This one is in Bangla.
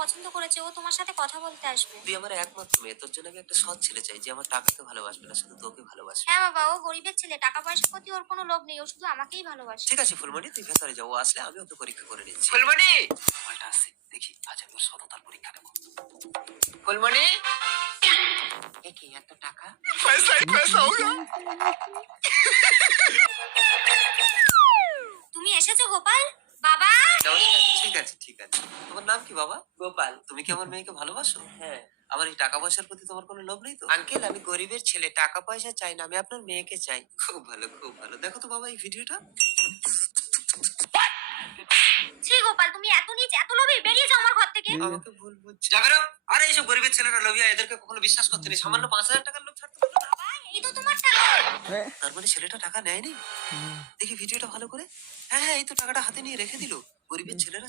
পছন্দ করেছে, ও তোমার সাথে কথা বলতে আসবে। তুই আমার একমাত্র মেয়ে, তোর জন্য আমি একটা সৎ ছেলে চাই যে আমার টাকাকে ভালোবাসবে না, শুধু তোকে ভালোবাসবে। হ্যাঁ বাবা, ও গরিবের ছেলে, টাকা পয়সার প্রতি ওর কোনো লোভ নেই, ও শুধু আমাকেই ভালোবাসে। ঠিক আছে ফুলমণি, তুই ভেতরে যাও, ও আসলে আমি ওকে পরীক্ষা করে নিচ্ছি। ফুলমণি, মালটা আসছে, দেখি আজ আমি ওর সততার পরীক্ষা নেবো। ফুলমণি, এ কি এত টাকা? পয়সা হি পয়সা হোগা। তুমি এসেছো গোপাল? বাবা! নমস্কার। ঠিক আছে ঠিক আছে। তোমার নাম কি বাবা? গোপাল। তুমি কি আমার মেয়েকে ভালোবাসো? হ্যাঁ। আমার এই টাকা পয়সার প্রতি তোমার কোনো লোভ নেই তো? আঙ্কেল, আমি গরিবের ছেলে, টাকা পয়সা চাই না, আমি আপনার মেয়েকে চাই। খুব ভালো খুব ভালো। দেখো তো বাবা এই ভিডিওটা। ছি গোপাল, তুমি এত নিচ, এত লোভী, বেরিয়ে যাও আমার ঘর থেকে। আমাকে ভুল বুঝছি। যাবে না? আরে এইসব গরিবের ছেলেরা লোভিয়া, এদেরকে কখনো বিশ্বাস করতে নেই। সামান্য 5,000 টাকার লোভ ছাড়তে পারলো না। বাবা, এই তো তোমার টাকা। তার মানে ছেলেটা টাকা নেয়নি। দেখি ভিডিওটা ভালো করে। হ্যাঁ হ্যাঁ, এই তো টাকাটা হাতে নিয়ে রেখে দিল। গরিবের ছেলেরা